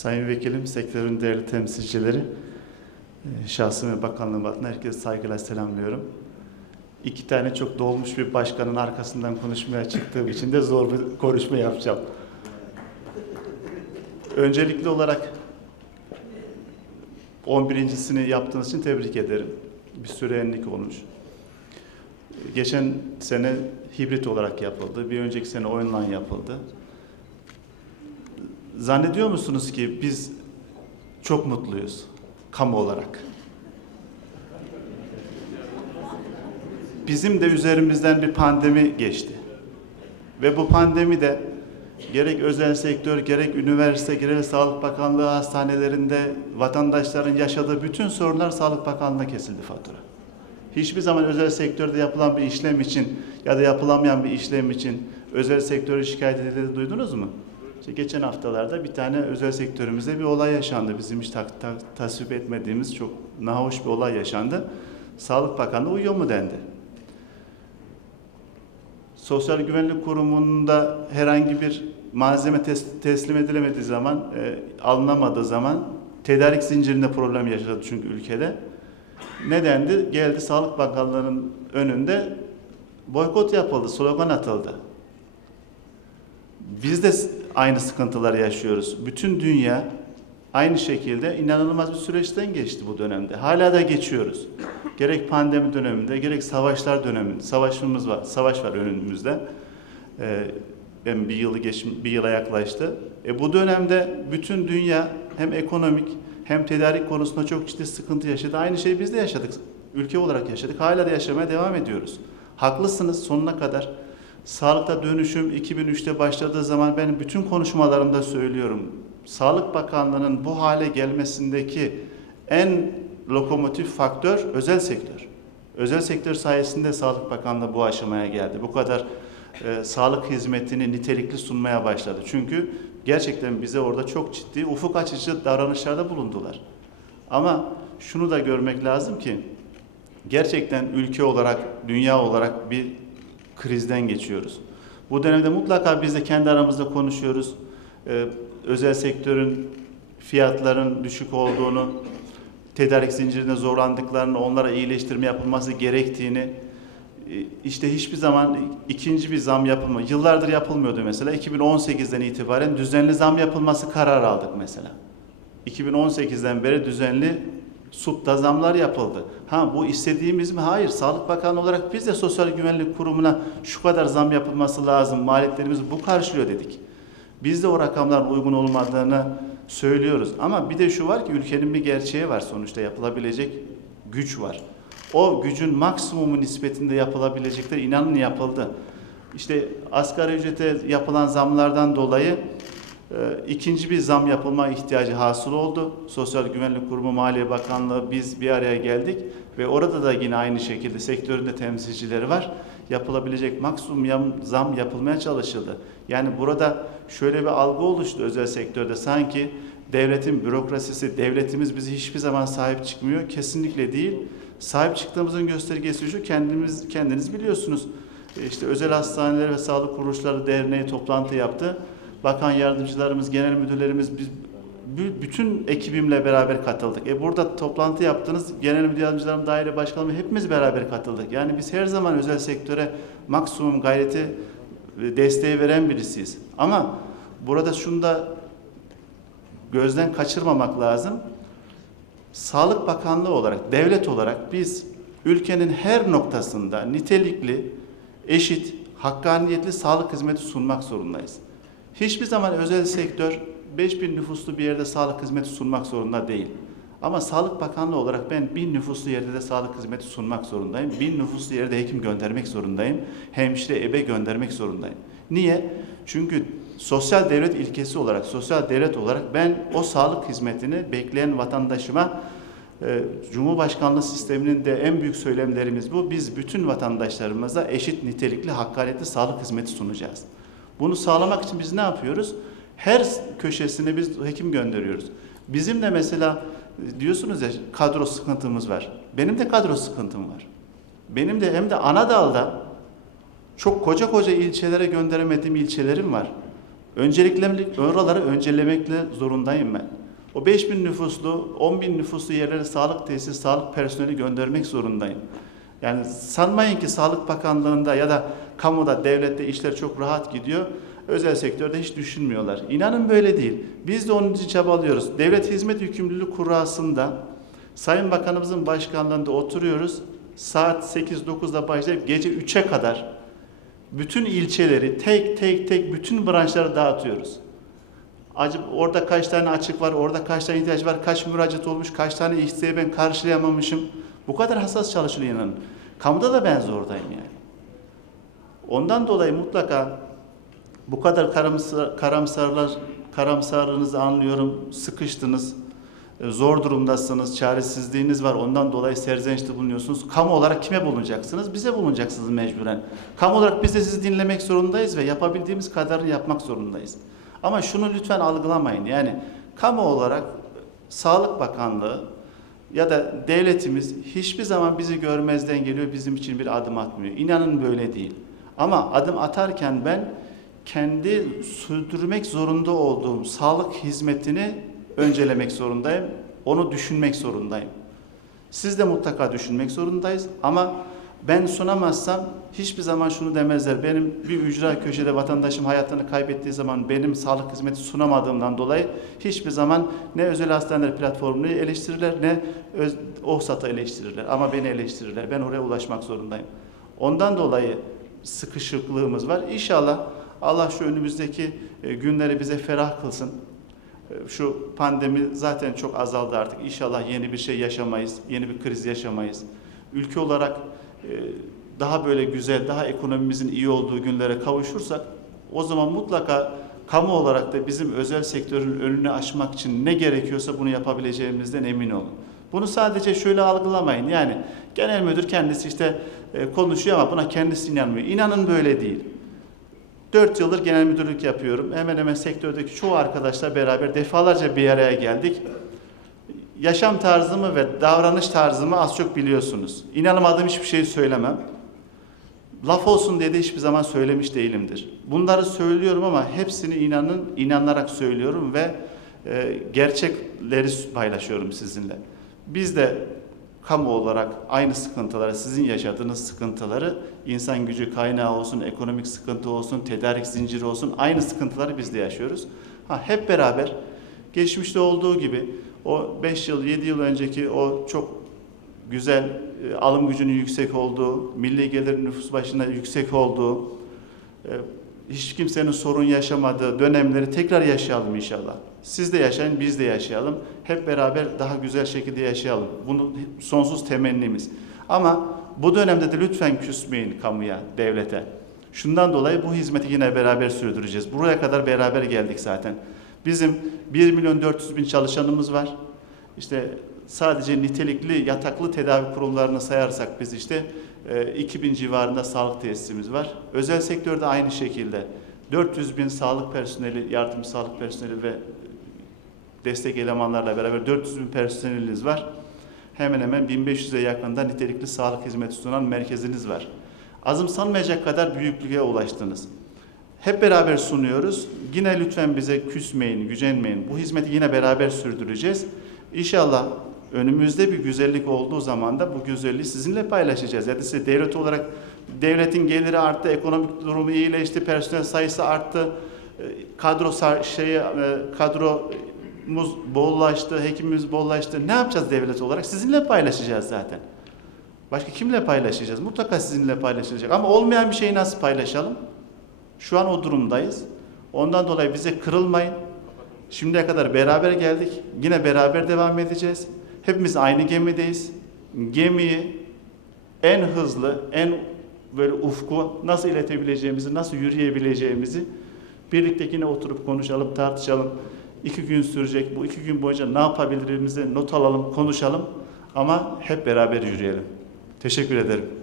Sayın Vekilim, sektörün değerli temsilcileri, e, şahsım ve bakanlığım adına herkese saygıyla selamlıyorum. İki tane çok dolmuş bir başkanın arkasından konuşmaya çıktığım için de zor bir konuşma yapacağım. Öncelikli olarak 11.sini yaptığınız için tebrik ederim. Bir süreyenlik olmuş. Geçen sene hibrit olarak yapıldı. Bir önceki sene online yapıldı. Zannediyor musunuz ki biz çok mutluyuz kamu olarak? Bizim de üzerimizden bir pandemi geçti. Ve bu pandemi de gerek özel sektör, gerek üniversite, gerek Sağlık Bakanlığı hastanelerinde vatandaşların yaşadığı bütün sorunlar Sağlık Bakanlığı'na kesildi fatura. Hiçbir zaman özel sektörde yapılan bir işlem için ya da yapılamayan bir işlem için özel sektörü şikayet edildiğini duydunuz mu? İşte geçen haftalarda bir tane özel sektörümüzde bir olay yaşandı. Bizim hiç tak, tak, tasvip etmediğimiz çok nahoş bir olay yaşandı. Sağlık Bakanlığı uyuyor mu dendi. Sosyal Güvenlik Kurumu'nda herhangi bir malzeme tes- teslim edilemediği zaman, e, alınamadığı zaman tedarik zincirinde problem yaşadı çünkü ülkede. Ne dendi? Geldi Sağlık Bakanlığı'nın önünde boykot yapıldı, slogan atıldı. Biz de aynı sıkıntıları yaşıyoruz. Bütün dünya aynı şekilde inanılmaz bir süreçten geçti bu dönemde. Hala da geçiyoruz. Gerek pandemi döneminde, gerek savaşlar döneminde, savaşımız var, savaş var önümüzde. Ee, ben bir yılı geç, bir yıla yaklaştı. E, bu dönemde bütün dünya hem ekonomik hem tedarik konusunda çok ciddi sıkıntı yaşadı. Aynı şeyi biz de yaşadık. Ülke olarak yaşadık. Hala da yaşamaya devam ediyoruz. Haklısınız sonuna kadar. Sağlıkta dönüşüm 2003'te başladığı zaman ben bütün konuşmalarımda söylüyorum. Sağlık Bakanlığı'nın bu hale gelmesindeki en lokomotif faktör özel sektör. Özel sektör sayesinde Sağlık Bakanlığı bu aşamaya geldi. Bu kadar e, sağlık hizmetini nitelikli sunmaya başladı. Çünkü gerçekten bize orada çok ciddi ufuk açıcı davranışlarda bulundular. Ama şunu da görmek lazım ki gerçekten ülke olarak, dünya olarak bir krizden geçiyoruz. Bu dönemde mutlaka biz de kendi aramızda konuşuyoruz. Ee, özel sektörün fiyatların düşük olduğunu, tedarik zincirinde zorlandıklarını, onlara iyileştirme yapılması gerektiğini, e, işte hiçbir zaman ikinci bir zam yapılma, yıllardır yapılmıyordu mesela. 2018'den itibaren düzenli zam yapılması kararı aldık mesela. 2018'den beri düzenli SUP'ta zamlar yapıldı. Ha bu istediğimiz mi? Hayır. Sağlık Bakanı olarak biz de Sosyal Güvenlik Kurumu'na şu kadar zam yapılması lazım, maliyetlerimizi bu karşılıyor dedik. Biz de o rakamların uygun olmadığını söylüyoruz. Ama bir de şu var ki ülkenin bir gerçeği var sonuçta yapılabilecek güç var. O gücün maksimumu nispetinde yapılabilecekler inanın yapıldı. İşte asgari ücrete yapılan zamlardan dolayı ikinci bir zam yapılma ihtiyacı hasıl oldu. Sosyal Güvenlik Kurumu, Maliye Bakanlığı biz bir araya geldik ve orada da yine aynı şekilde sektöründe temsilcileri var. Yapılabilecek maksimum zam yapılmaya çalışıldı. Yani burada şöyle bir algı oluştu özel sektörde sanki devletin bürokrasisi, devletimiz bizi hiçbir zaman sahip çıkmıyor. Kesinlikle değil. Sahip çıktığımızın göstergesi şu kendimiz kendiniz biliyorsunuz. İşte özel hastaneler ve sağlık kuruluşları derneği toplantı yaptı. Bakan yardımcılarımız, genel müdürlerimiz biz bü- bütün ekibimle beraber katıldık. E burada toplantı yaptınız. Genel müdür yardımcılarım, daire başkanım hepimiz beraber katıldık. Yani biz her zaman özel sektöre maksimum gayreti e, desteği veren birisiyiz. Ama burada şunu da gözden kaçırmamak lazım. Sağlık Bakanlığı olarak, devlet olarak biz ülkenin her noktasında nitelikli, eşit, hakkaniyetli sağlık hizmeti sunmak zorundayız. Hiçbir zaman özel sektör 5000 nüfuslu bir yerde sağlık hizmeti sunmak zorunda değil. Ama Sağlık Bakanlığı olarak ben bin nüfuslu yerde de sağlık hizmeti sunmak zorundayım. Bin nüfuslu yerde hekim göndermek zorundayım. Hemşire, ebe göndermek zorundayım. Niye? Çünkü sosyal devlet ilkesi olarak, sosyal devlet olarak ben o sağlık hizmetini bekleyen vatandaşıma e, Cumhurbaşkanlığı sisteminin de en büyük söylemlerimiz bu. Biz bütün vatandaşlarımıza eşit nitelikli, hakkaniyetli sağlık hizmeti sunacağız. Bunu sağlamak için biz ne yapıyoruz? Her köşesine biz hekim gönderiyoruz. Bizim de mesela diyorsunuz ya kadro sıkıntımız var. Benim de kadro sıkıntım var. Benim de hem de ana dalda çok koca koca ilçelere gönderemediğim ilçelerim var. Öncelikle oraları öncelemekle zorundayım ben. O 5000 nüfuslu, 10 bin nüfuslu yerlere sağlık tesisi, sağlık personeli göndermek zorundayım. Yani sanmayın ki Sağlık Bakanlığı'nda ya da kamuda, devlette işler çok rahat gidiyor. Özel sektörde hiç düşünmüyorlar. İnanın böyle değil. Biz de onun için çabalıyoruz. Devlet Hizmet Yükümlülüğü Kurası'nda Sayın Bakanımızın başkanlığında oturuyoruz. Saat 8-9'da başlayıp gece 3'e kadar bütün ilçeleri tek tek tek bütün branşları dağıtıyoruz. Acaba orada kaç tane açık var, orada kaç tane ihtiyaç var, kaç müracaat olmuş, kaç tane isteği ben karşılayamamışım. Bu kadar hassas çalışılıyor inanın. Kamuda da ben zordayım yani. Ondan dolayı mutlaka bu kadar karamsar, karamsarlar, karamsarlığınızı anlıyorum, sıkıştınız, e, zor durumdasınız, çaresizliğiniz var, ondan dolayı serzenişte bulunuyorsunuz. Kamu olarak kime bulunacaksınız? Bize bulunacaksınız mecburen. Kamu olarak biz de sizi dinlemek zorundayız ve yapabildiğimiz kadarını yapmak zorundayız. Ama şunu lütfen algılamayın. Yani kamu olarak Sağlık Bakanlığı ya da devletimiz hiçbir zaman bizi görmezden geliyor, bizim için bir adım atmıyor. İnanın böyle değil. Ama adım atarken ben kendi sürdürmek zorunda olduğum sağlık hizmetini öncelemek zorundayım. Onu düşünmek zorundayım. Siz de mutlaka düşünmek zorundayız ama ben sunamazsam hiçbir zaman şunu demezler. Benim bir ücra köşede vatandaşım hayatını kaybettiği zaman benim sağlık hizmeti sunamadığımdan dolayı hiçbir zaman ne özel hastaneler platformunu eleştirirler ne öz, OHSAT'ı eleştirirler. Ama beni eleştirirler. Ben oraya ulaşmak zorundayım. Ondan dolayı sıkışıklığımız var. İnşallah Allah şu önümüzdeki e, günleri bize ferah kılsın. E, Şu pandemi zaten çok azaldı artık. İnşallah yeni bir şey yaşamayız, yeni bir kriz yaşamayız. Ülke olarak daha böyle güzel, daha ekonomimizin iyi olduğu günlere kavuşursak o zaman mutlaka kamu olarak da bizim özel sektörün önünü açmak için ne gerekiyorsa bunu yapabileceğimizden emin olun. Bunu sadece şöyle algılamayın. Yani genel müdür kendisi işte e, konuşuyor ama buna kendisi inanmıyor. İnanın böyle değil. 4 yıldır genel müdürlük yapıyorum. Hemen hemen sektördeki çoğu arkadaşla beraber defalarca bir araya geldik. Yaşam tarzımı ve davranış tarzımı az çok biliyorsunuz. İnanamadığım hiçbir şeyi söylemem. Laf olsun diye de hiçbir zaman söylemiş değilimdir. Bunları söylüyorum ama hepsini inanın, inanarak söylüyorum ve e, gerçekleri paylaşıyorum sizinle. Biz de kamu olarak aynı sıkıntıları, sizin yaşadığınız sıkıntıları, insan gücü kaynağı olsun, ekonomik sıkıntı olsun, tedarik zinciri olsun, aynı sıkıntıları biz de yaşıyoruz. Ha, hep beraber geçmişte olduğu gibi o 5 yıl, 7 yıl önceki o çok güzel e, alım gücünün yüksek olduğu, milli gelir nüfus başına yüksek olduğu, e, hiç kimsenin sorun yaşamadığı dönemleri tekrar yaşayalım inşallah. Siz de yaşayın, biz de yaşayalım. Hep beraber daha güzel şekilde yaşayalım. Bunu sonsuz temennimiz. Ama bu dönemde de lütfen küsmeyin kamuya, devlete. Şundan dolayı bu hizmeti yine beraber sürdüreceğiz. Buraya kadar beraber geldik zaten. Bizim 1 milyon 400 bin çalışanımız var. İşte sadece nitelikli yataklı tedavi kurumlarını sayarsak biz işte e, 2000 civarında sağlık tesisimiz var. Özel sektörde aynı şekilde 400 bin sağlık personeli, yardımcı sağlık personeli ve destek elemanlarla beraber 400 bin personeliniz var. Hemen hemen 1500'e yakında nitelikli sağlık hizmeti sunan merkeziniz var. Azımsanmayacak kadar büyüklüğe ulaştınız. Hep beraber sunuyoruz. Yine lütfen bize küsmeyin, gücenmeyin. Bu hizmeti yine beraber sürdüreceğiz. İnşallah önümüzde bir güzellik olduğu zaman da bu güzelliği sizinle paylaşacağız. Yani size devlet olarak devletin geliri arttı, ekonomik durumu iyileşti, personel sayısı arttı, e, kadro şeyi e, kadromuz bollaştı, hekimimiz bollaştı. Ne yapacağız devlet olarak? Sizinle paylaşacağız zaten. Başka kimle paylaşacağız? Mutlaka sizinle paylaşılacak. Ama olmayan bir şeyi nasıl paylaşalım? Şu an o durumdayız. Ondan dolayı bize kırılmayın. Şimdiye kadar beraber geldik. Yine beraber devam edeceğiz. Hepimiz aynı gemideyiz. Gemiyi en hızlı, en böyle ufku nasıl iletebileceğimizi, nasıl yürüyebileceğimizi birlikte yine oturup konuşalım, tartışalım. İki gün sürecek. Bu iki gün boyunca ne yapabilirimizi not alalım, konuşalım. Ama hep beraber yürüyelim. Teşekkür ederim.